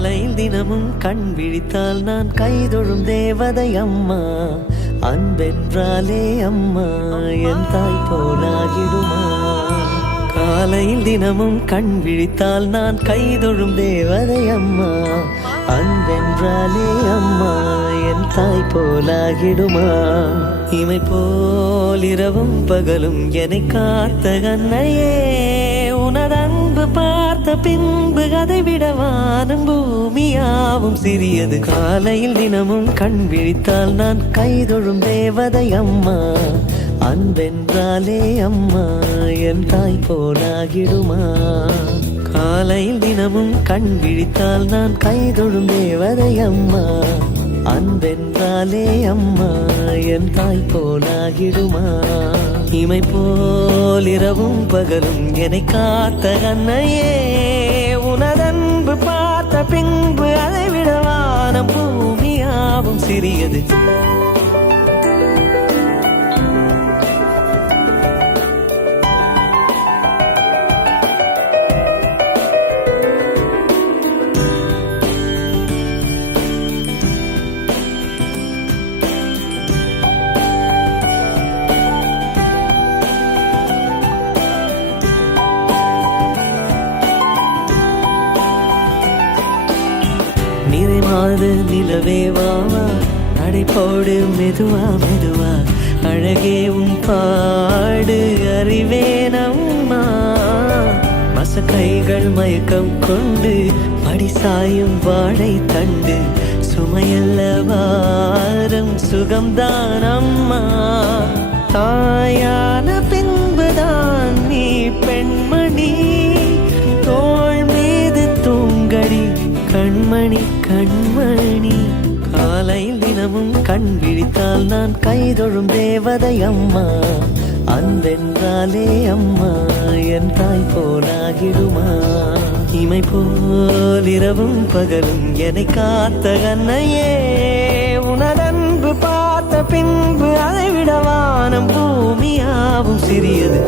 காலையில் தினமும் கண் விழித்தால் நான் கைதொழும் தேவதை அம்மா. அன்பென்றாலே அம்மா என் தாய் போலாகிடுமா. காலையில் தினமும் கண் விழித்தால் நான் கைதொழும் தேவதை அம்மா. அன்பென்றாலே அம்மா என் தாய் போலாகிடுமா. இமை போல் இரவும் பகலும் என்னை காத்த கண்ணையே, உனது அன்பு பார்த்த பின்பு அதை விட வானம் பூமியாவும் சிறியது. காலையில் தினமும் கண் விழித்தால் நான் கைதொழும் தேவதை அம்மா. அன்பென்றாலே அம்மா என் தாய் போலாகிடுமா. காலையில் தினமும் கண் விழித்தால் நான் கைதொழும் தேவதை அம்மா. அன்பென்றாலே அம்மா என் தாய் போலாகிடுமா. இமை போல் இரவும் பகலும் என்னை காத்த கண்ணையே, உனதன்பு பார்த்த பின்பு அதை விட வானம் பூமியாவும் சிறியது. நிறைமாத நிலவே வாவா, நடைபோடு மெதுவா மெதுவா, அழகே உன் பாடு அறிவேனம்மா. மசக்கைகள் மயக்கம் கொண்டு படிசாயும் வாழை தண்டு, சுமையல்ல வாரம் சுகம்தான் அம்மா. தாயான பின்புதான் நீ பெண்மணி, தோள் மீது தூங்கடி கண்மணி கண்மணி. காலையில் தினமும் கண் விழித்தால் நான் கைதொழும் தேவதை அம்மா. அன்பென்றாலே அம்மா என் தாய் போலாகிடுமா. இமை போல் இரவும் பகலும் என்னை காத்த கண்ணையே, உனதன்பு பார்த்த பின்பு அதை விட வானம் பூமியாவும் சிறியது.